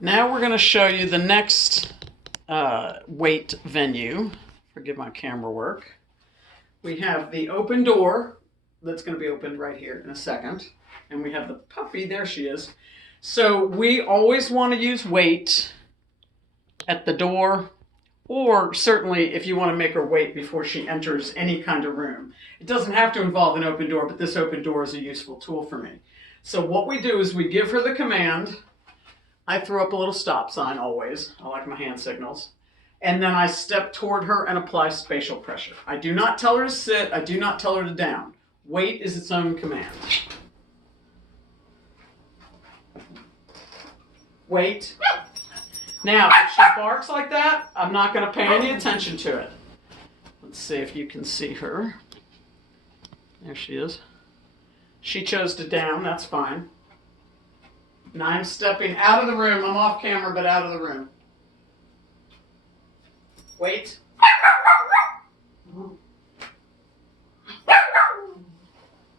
Now we're going to show you the next weight venue. Forgive my camera work. We have the open door that's going to be opened right here in a second. And we have the puppy. There she is. So we always want to use weight at the door, or certainly if you want to make her wait before she enters any kind of room. It doesn't have to involve an open door, but this open door is a useful tool for me. So what we do is we give her the command. I throw up a little stop sign always. I like my hand signals. And then I step toward her and apply spatial pressure. I do not tell her to sit. I do not tell her to down. Wait is its own command. Wait. Now, if she barks like that, I'm not going to pay any attention to it. Let's see if you can see her. There she is. She chose to down. That's fine. Now I'm stepping out of the room. I'm off camera, but out of the room. Wait.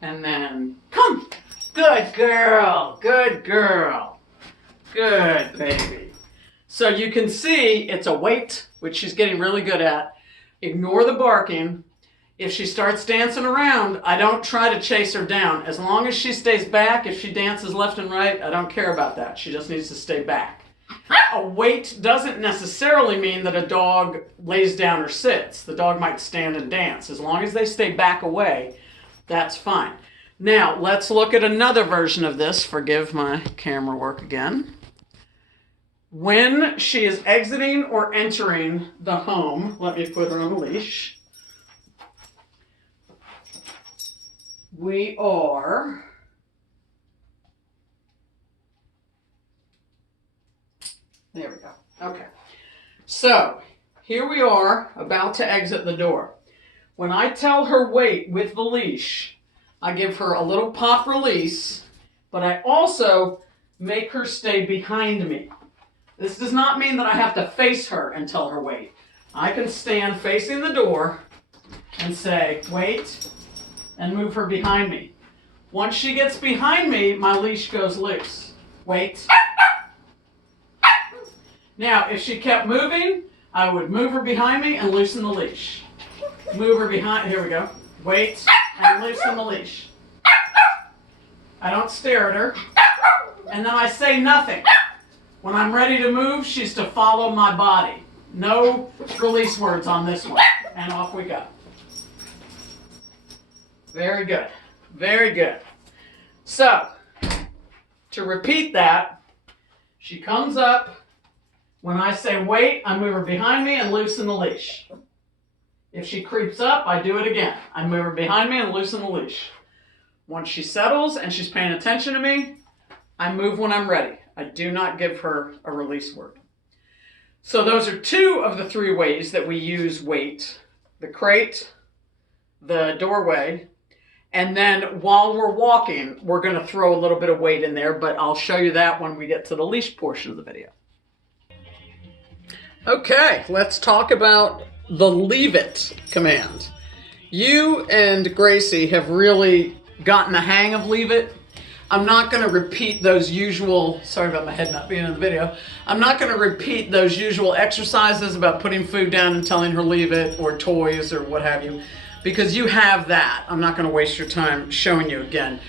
And then, come. Good girl. Good girl. Good baby. So you can see it's a wait, which she's getting really good at. Ignore the barking. If she starts dancing around, I don't try to chase her down. As long as she stays back, if she dances left and right, I don't care about that. She just needs to stay back. A wait doesn't necessarily mean that a dog lays down or sits. The dog might stand and dance. As long as they stay back away, that's fine. Now, let's look at another version of this. Forgive my camera work again. When she is exiting or entering the home, let me put her on a leash. We are there we go. Okay. So here we are about to exit the door. When I tell her wait with the leash, I give her a little pop release, but I also make her stay behind me. This does not mean that I have to face her and tell her wait. I can stand facing the door and say wait, and move her behind me. Once she gets behind me, my leash goes loose. Wait. Now, if she kept moving, I would move her behind me and loosen the leash. Move her behind, here we go. Wait, and loosen the leash. I don't stare at her. And then I say nothing. When I'm ready to move, she's to follow my body. No release words on this one. And off we go. Very good. Very good. So, to repeat that, she comes up. When I say wait, I move her behind me and loosen the leash. If she creeps up, I do it again. I move her behind me and loosen the leash. Once she settles and she's paying attention to me, I move when I'm ready. I do not give her a release word. So those are two of the three ways that we use wait. The crate, the doorway, and then while we're walking, we're going to throw a little bit of weight in there, but I'll show you that when we get to the leash portion of the video. Okay, let's talk about the leave it command. You and Gracie have really gotten the hang of leave it. I'm not going to repeat those usual, sorry about my head not being in the video. I'm not going to repeat those usual exercises about putting food down and telling her leave it, or toys or what have you, because you have that. I'm not going to waste your time showing you again.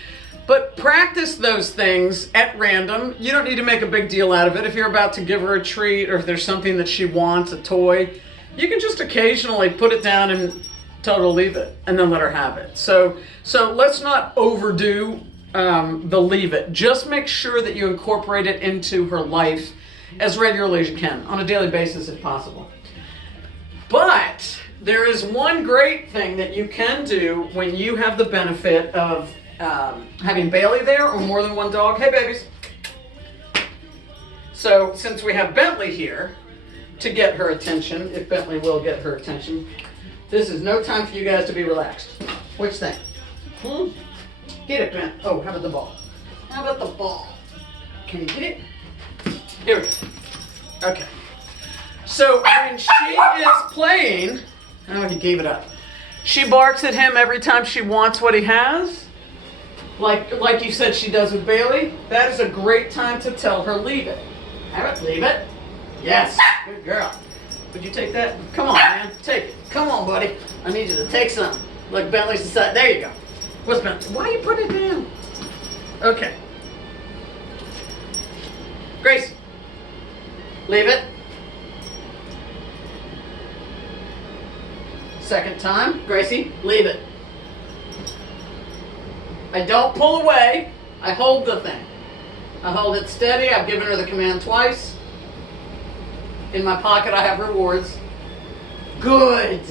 But practice those things at random. You don't need to make a big deal out of it. If you're about to give her a treat, or if there's something that she wants, a toy, you can just occasionally put it down and tell her to leave it, and then let her have it. So let's not overdo the leave it. Just make sure that you incorporate it into her life as regularly as you can, on a daily basis if possible. But there is one great thing that you can do when you have the benefit of having Bailey there, or more than one dog. Hey babies. So since we have Bentley here to get her attention, if Bentley will get her attention, this is no time for you guys to be relaxed. Which thing? Get it, Ben. Oh, how about the ball? How about the ball? Can you get it? Here we go. Okay. So when she is playing, oh, he gave it up. She barks at him every time she wants what he has. Like you said she does with Bailey. That is a great time to tell her leave it. Have it, leave it. Yes, good girl. Would you take that? Come on, man, take it. Come on, buddy. I need you to take some. Look, Bentley's aside. There you go. What's Bentley? Why you put it down? Okay. Grace, leave it. Second time, Gracie, leave it. I don't pull away. I hold the thing. I hold it steady. I've given her the command twice. In my pocket, I have rewards. Good.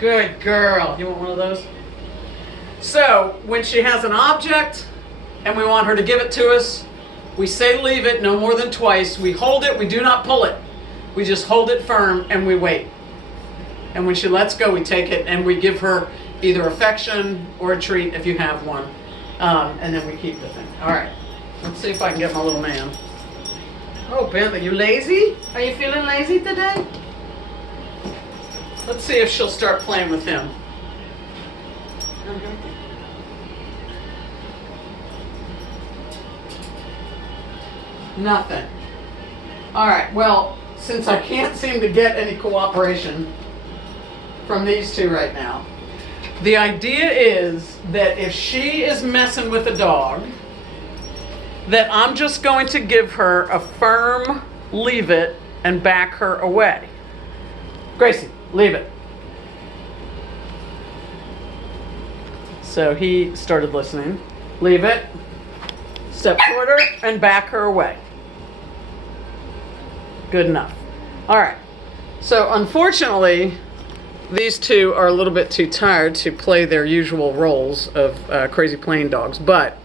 Good girl. You want one of those? So, when she has an object and we want her to give it to us, we say leave it no more than twice. We hold it. We do not pull it. We just hold it firm and we wait. And when she lets go, we take it and we give her either affection or a treat if you have one. And then we keep the thing. All right. Let's see if I can get my little man. Oh, Bentley, you lazy? Are you feeling lazy today? Let's see if she'll start playing with him. Nothing. All right, well, since I can't seem to get any cooperation from these two right now, the idea is that if she is messing with a dog, that I'm just going to give her a firm leave it and back her away. Gracie, leave it. So he started listening. Leave it. Step toward her and back her away. Good enough. All right. So unfortunately, these two are a little bit too tired to play their usual roles of crazy playing dogs. But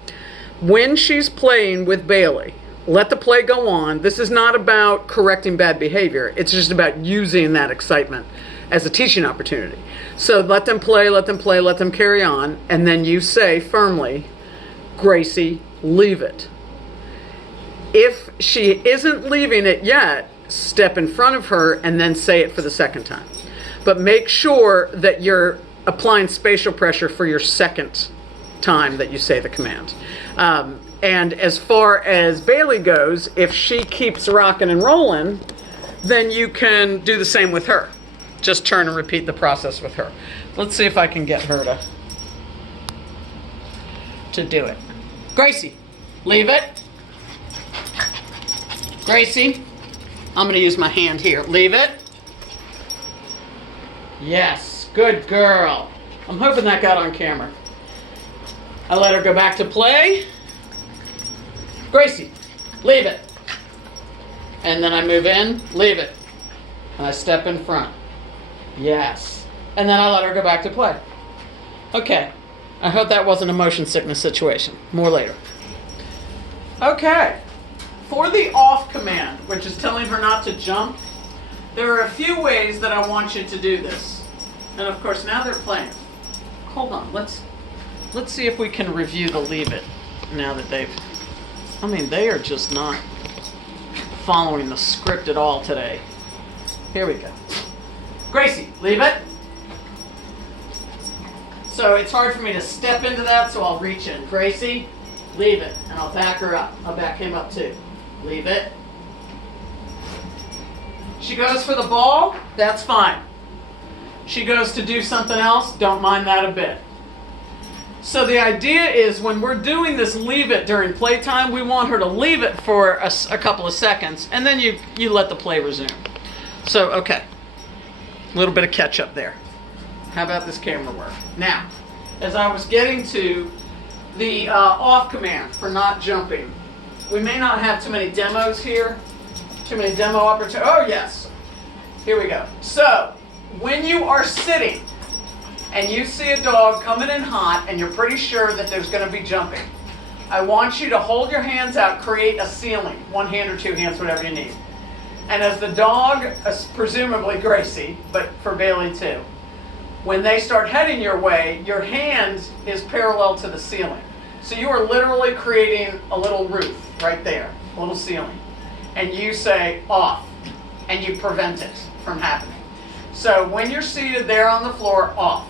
when she's playing with Bailey, let the play go on. This is not about correcting bad behavior. It's just about using that excitement as a teaching opportunity. So let them play, let them play, let them carry on. And then you say firmly, Gracie, leave it. If she isn't leaving it yet, step in front of her and then say it for the second time. But make sure that you're applying spatial pressure for your second time that you say the command. And as far as Bailey goes, if she keeps rocking and rolling, then you can do the same with her. Just turn and repeat the process with her. Let's see if I can get her to do it. Gracie, leave it. Gracie, I'm going to use my hand here. Leave it. Yes, good girl. I'm hoping that got on camera. I let her go back to play. Gracie, leave it. And then I move in, leave it. And I step in front. Yes. And then I let her go back to play. Okay. I hope that wasn't a motion sickness situation. More later. Okay. For the off command, which is telling her not to jump, there are a few ways that I want you to do this. And of course, now they're playing. Hold on. Let's see if we can review the leave it now that they are just not following the script at all today. Here we go. Gracie, leave it. So it's hard for me to step into that, so I'll reach in. Gracie, leave it. And I'll back her up. I'll back him up too. Leave it. She goes for the ball, that's fine. She goes to do something else, don't mind that a bit. So the idea is when we're doing this leave it during playtime, we want her to leave it for a couple of seconds, and then you let the play resume. So, okay. A little bit of catch up there. How about this camera work? Now, as I was getting to the off command for not jumping, we may not have too many demos here. Too many demo opportunities. Oh, yes. Here we go. So, when you are sitting and you see a dog coming in hot and you're pretty sure that there's going to be jumping, I want you to hold your hands out, create a ceiling. One hand or two hands, whatever you need. And as the dog, presumably Gracie, but for Bailey too, when they start heading your way, your hand is parallel to the ceiling. So you are literally creating a little roof right there, a little ceiling. And you say off, and you prevent it from happening. So when you're seated there on the floor, off.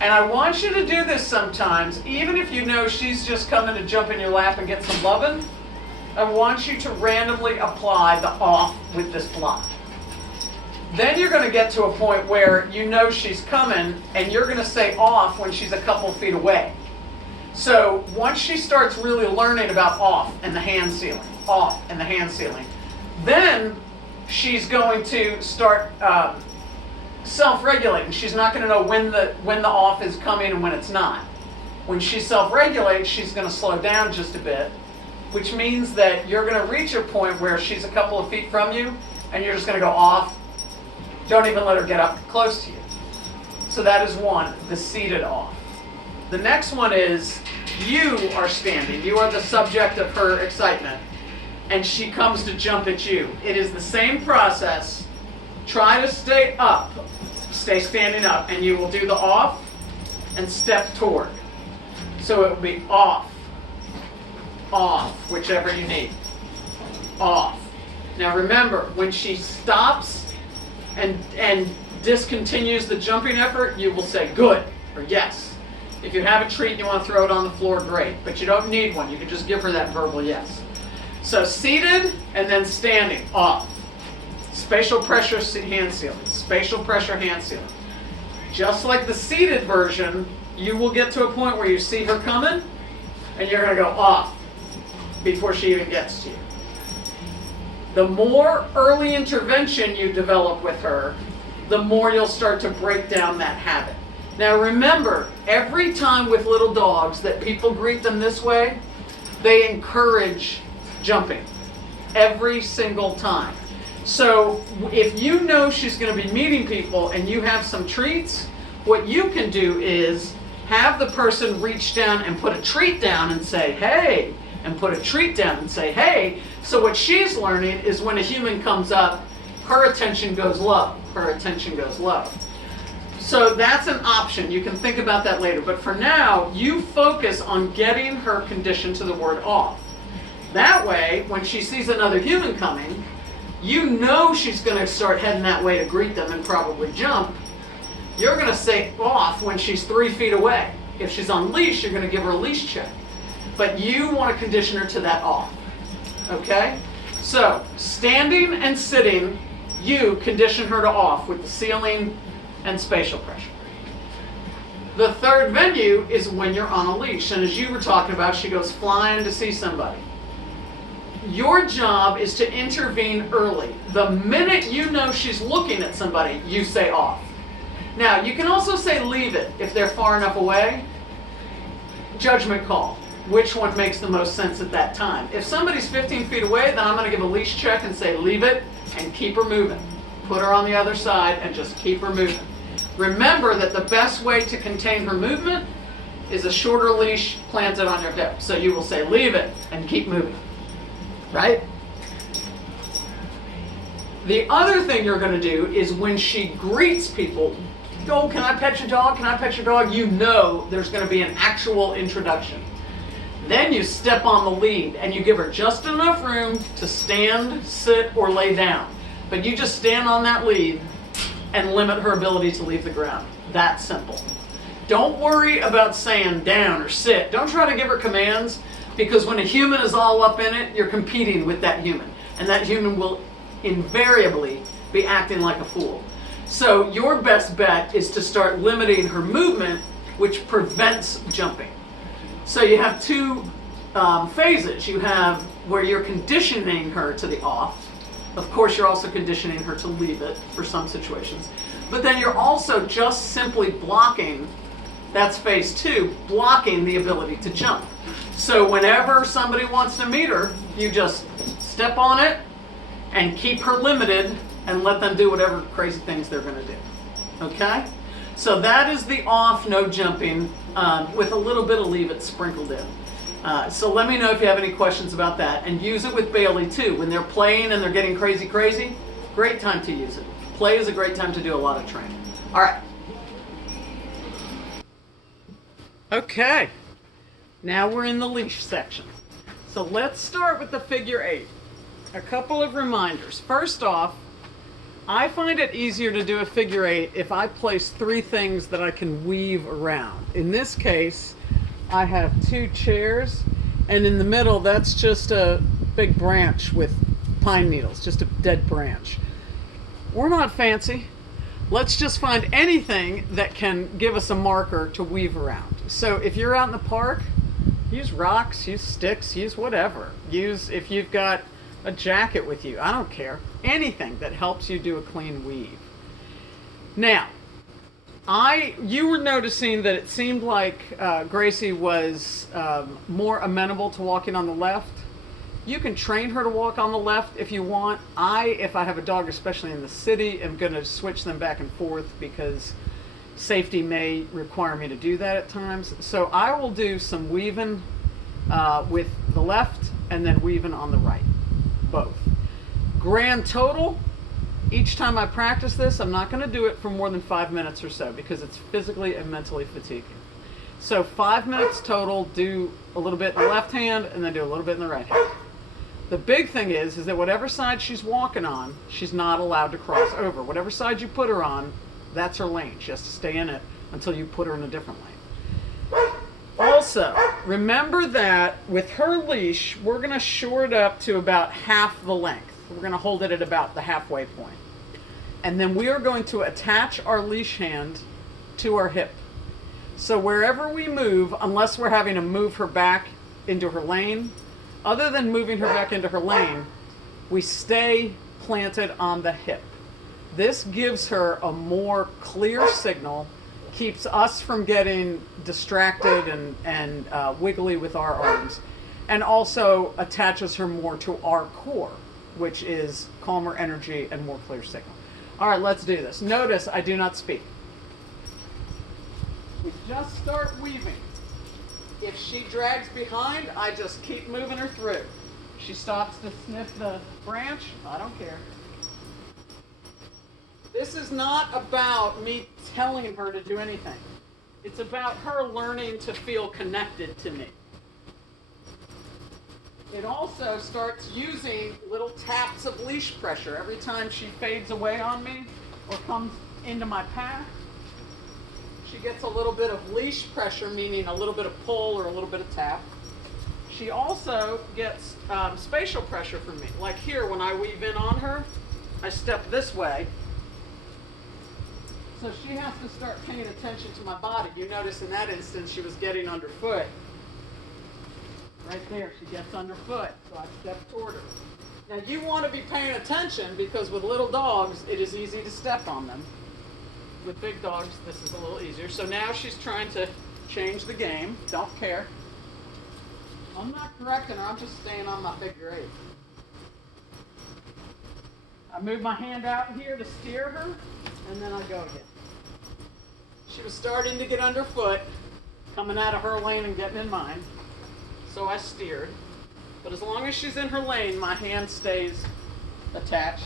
And I want you to do this sometimes, even if you know she's just coming to jump in your lap and get some loving. I want you to randomly apply the off with this block. Then you're going to get to a point where you know she's coming, and you're going to say off when she's a couple feet away. So once she starts really learning about off and the hand sealing, off and the hand sealing, then she's going to start self-regulating. She's not going to know when the off is coming and when it's not. When she self-regulates, she's going to slow down just a bit, which means that you're going to reach a point where she's a couple of feet from you, and you're just going to go off. Don't even let her get up close to you. So that is one, the seated off. The next one is you are standing. You are the subject of her excitement, and she comes to jump at you. It is the same process. Try to stay up. Stay standing up, and you will do the off and step toward. So it will be off, off, whichever you need. Off. Now remember, when she stops and discontinues the jumping effort, you will say good or yes. If you have a treat and you want to throw it on the floor, great. But you don't need one. You can just give her that verbal yes. So seated and then standing, off. Spatial pressure hand sealing. Spatial pressure hand sealing. Just like the seated version, you will get to a point where you see her coming and you're going to go off before she even gets to you. The more early intervention you develop with her, the more you'll start to break down that habit. Now remember, every time with little dogs that people greet them this way, they encourage jumping. Every single time. So if you know she's going to be meeting people and you have some treats, what you can do is have the person reach down and put a treat down and say, hey, and put a treat down and say, hey. So what she's learning is when a human comes up, her attention goes low. Her attention goes low. So that's an option. You can think about that later. But for now, you focus on getting her conditioned to the word off. That way, when she sees another human coming, you know she's going to start heading that way to greet them and probably jump. You're going to say off when she's 3 feet away. If she's on leash, you're going to give her a leash check. But you want to condition her to that off. Okay? So, standing and sitting, you condition her to off with the sealing and spatial pressure. The third venue is when you're on a leash. And as you were talking about, she goes flying to see somebody. Your job is to intervene early. The minute you know she's looking at somebody, you say off. Now, you can also say leave it if they're far enough away. Judgment call. Which one makes the most sense at that time? If somebody's 15 feet away, then I'm going to give a leash check and say leave it and keep her moving. Put her on the other side and just keep her moving. Remember that the best way to contain her movement is a shorter leash planted on your hip. So you will say leave it and keep moving. Right? The other thing you're going to do is when she greets people, oh, can I pet your dog? Can I pet your dog? You know there's going to be an actual introduction. Then you step on the lead and you give her just enough room to stand, sit, or lay down. But you just stand on that lead and limit her ability to leave the ground. That simple. Don't worry about saying down or sit. Don't try to give her commands, because when a human is all up in it, you're competing with that human. And that human will invariably be acting like a fool. So your best bet is to start limiting her movement, which prevents jumping. So you have two phases. You have where you're conditioning her to the off. Of course, you're also conditioning her to leave it for some situations. But then you're also just simply blocking, that's phase 2, blocking the ability to jump. So whenever somebody wants to meet her, you just step on it and keep her limited and let them do whatever crazy things they're going to do. Okay? So that is the off, no jumping, with a little bit of leave it sprinkled in. So let me know if you have any questions about that. And use it with Bailey too. When they're playing and they're getting crazy, great time to use it. Play is a great time to do a lot of training. All right. Okay. Now we're in the leash section. So let's start with the figure 8. A couple of reminders. First off, I find it easier to do a figure 8 if I place 3 things that I can weave around. In this case, I have 2 chairs, and in the middle, that's just a big branch with pine needles, just a dead branch. We're not fancy. Let's just find anything that can give us a marker to weave around. So if you're out in the park, use rocks, use sticks, use whatever. Use, if you've got a jacket with you, I don't care. Anything that helps you do a clean weave. Now, you were noticing that it seemed like Gracie was more amenable to walking on the left. You can train her to walk on the left if you want. If I have a dog, especially in the city, am going to switch them back and forth because safety may require me to do that at times. So I will do some weaving with the left and then weaving on the right, both. Grand total, each time I practice this, I'm not going to do it for more than 5 minutes or so because it's physically and mentally fatiguing. So 5 minutes total, do a little bit in the left hand and then do a little bit in the right hand. The big thing is that whatever side she's walking on, she's not allowed to cross over. Whatever side you put her on, that's her lane. She has to stay in it until you put her in a different lane. Also, remember that with her leash, we're going to shore it up to about half the length. We're going to hold it at about the halfway point. And then we are going to attach our leash hand to our hip. So wherever we move, unless we're having to move her back into her lane, other than moving her back into her lane, we stay planted on the hip. This gives her a more clear signal, keeps us from getting distracted and wiggly with our arms, and also attaches her more to our core, which is calmer energy and more clear signal. All right, let's do this. Notice I do not speak. We just start weaving. If she drags behind, I just keep moving her through. She stops to sniff the branch, I don't care. This is not about me telling her to do anything. It's about her learning to feel connected to me. It also starts using little taps of leash pressure every time she fades away on me or comes into my path. She gets a little bit of leash pressure, meaning a little bit of pull or a little bit of tap. She also gets spatial pressure from me. Like here, when I weave in on her, I step this way. So she has to start paying attention to my body. You notice in that instance, she was getting underfoot. Right there, she gets underfoot, so I step toward her. Now you want to be paying attention because with little dogs, it is easy to step on them. With big dogs, this is a little easier. So now she's trying to change the game. Don't care. I'm not correcting her. I'm just staying on my figure 8. I move my hand out here to steer her, and then I go again. She was starting to get underfoot, coming out of her lane and getting in mine. So I steered. But as long as she's in her lane, my hand stays attached.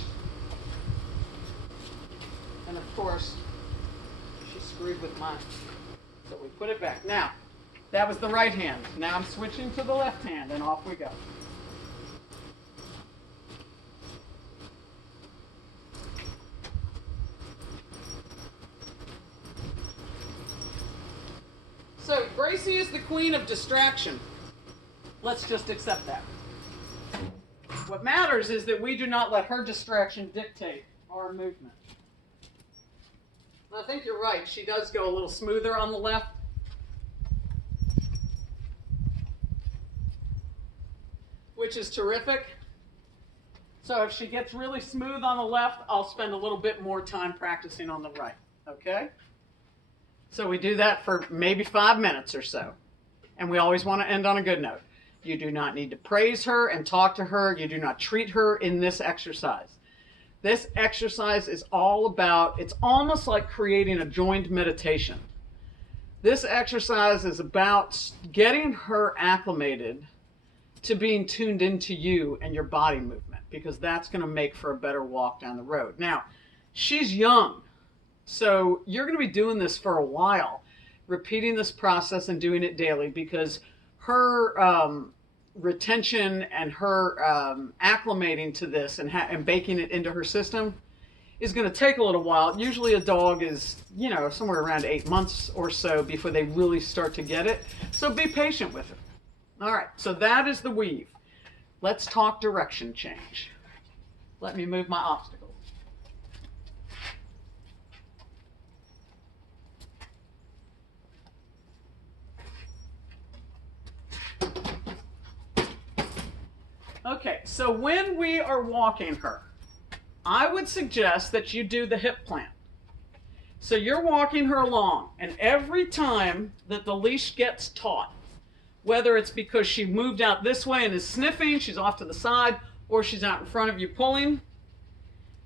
And of course, screwed with mine. So we put it back. Now, that was the right hand. Now I'm switching to the left hand and off we go. So Gracie is the queen of distraction. Let's just accept that. What matters is that we do not let her distraction dictate our movement. I think you're right. She does go a little smoother on the left. Which is terrific. So if she gets really smooth on the left, I'll spend a little bit more time practicing on the right. Okay? So we do that for maybe 5 minutes or so. And we always want to end on a good note. You do not need to praise her and talk to her. You do not treat her in this exercise. This exercise is all about, it's almost like creating a joined meditation. This exercise is about getting her acclimated to being tuned into you and your body movement, because that's going to make for a better walk down the road. Now, she's young, so you're going to be doing this for a while, repeating this process and doing it daily, because her retention and her acclimating to this and baking it into her system is going to take a little while. Usually a dog is, somewhere around 8 months or so before they really start to get it. So be patient with her. All right, so that is the weave. Let's talk direction change. Let me move my obstacle. Okay, so when we are walking her, I would suggest that you do the hip plant. So you're walking her along, and every time that the leash gets taut, whether it's because she moved out this way and is sniffing, she's off to the side, or she's out in front of you pulling,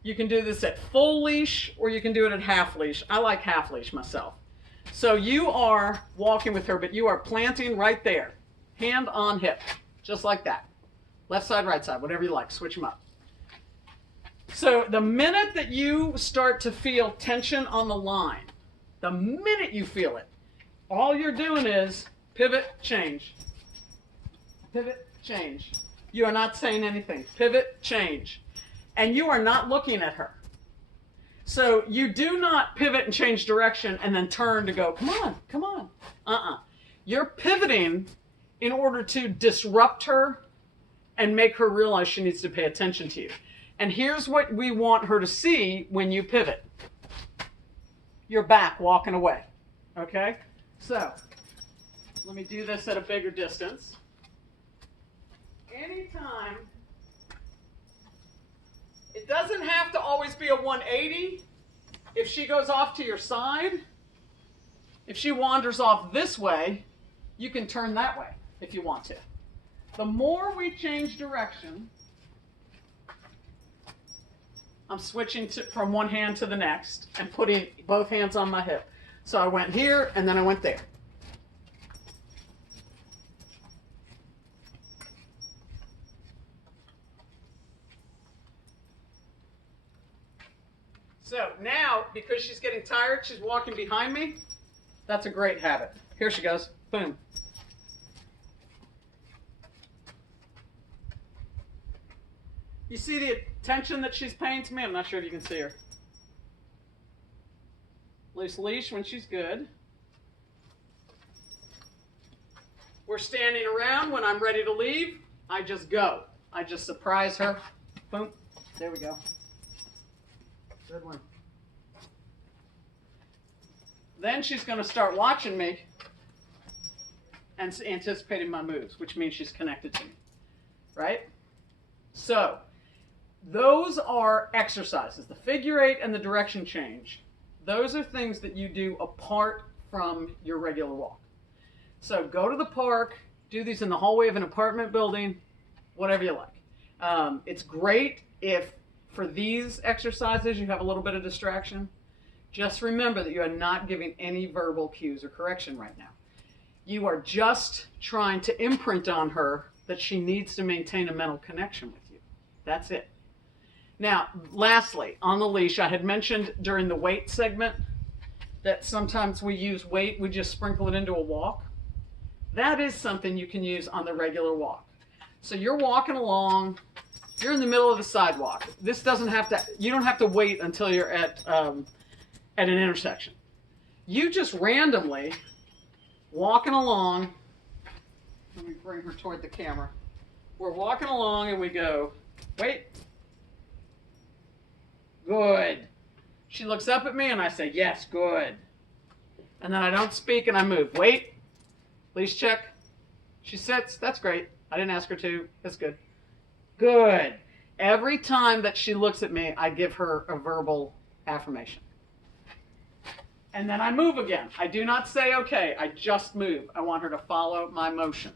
you can do this at full leash or you can do it at half leash. I like half leash myself. So you are walking with her, but you are planting right there, hand on hip, just like that. Left side, right side, whatever you like, switch them up. So the minute that you start to feel tension on the line, the minute you feel it, all you're doing is pivot, change. Pivot, change. You are not saying anything. Pivot, change. And you are not looking at her. So you do not pivot and change direction and then turn to go, come on, come on. You're pivoting in order to disrupt her and make her realize she needs to pay attention to you. And here's what we want her to see when you pivot. You're back, walking away. Okay? So, let me do this at a bigger distance. Anytime, it doesn't have to always be a 180. If she goes off to your side, if she wanders off this way, you can turn that way if you want to. The more we change direction, I'm switching from one hand to the next and putting both hands on my hip. So I went here and then I went there. So now, because she's getting tired, she's walking behind me. That's a great habit. Here she goes. Boom. You see the attention that she's paying to me? I'm not sure if you can see her. Loose leash when she's good. We're standing around. When I'm ready to leave, I just go. I just surprise her. Boom. There we go. Good one. Then she's going to start watching me and anticipating my moves, which means she's connected to me. Right? So, those are exercises. The figure eight and the direction change. Those are things that you do apart from your regular walk. So go to the park, do these in the hallway of an apartment building, whatever you like. It's great if for these exercises you have a little bit of distraction. Just remember that you are not giving any verbal cues or correction right now. You are just trying to imprint on her that she needs to maintain a mental connection with you. That's it. Now, lastly, on the leash, I had mentioned during the weight segment that sometimes we use weight, we just sprinkle it into a walk. That is something you can use on the regular walk. So you're walking along, you're in the middle of the sidewalk. This doesn't have to, you don't have to wait until you're at an intersection. You just randomly walking along, let me bring her toward the camera. We're walking along and we go, wait. Good. She looks up at me and I say, yes, good. And then I don't speak and I move. Wait. Leash check. She sits. That's great. I didn't ask her to. That's good. Good. Every time that she looks at me, I give her a verbal affirmation. And then I move again. I do not say, okay, I just move. I want her to follow my motion.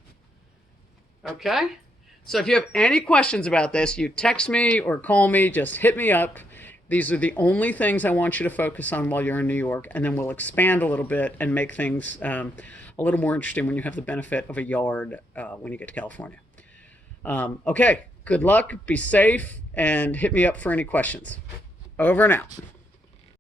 Okay? So if you have any questions about this, you text me or call me, just hit me up. These are the only things I want you to focus on while you're in New York, and then we'll expand a little bit and make things a little more interesting when you have the benefit of a yard when you get to California. Okay, good luck, be safe, and hit me up for any questions. Over and out.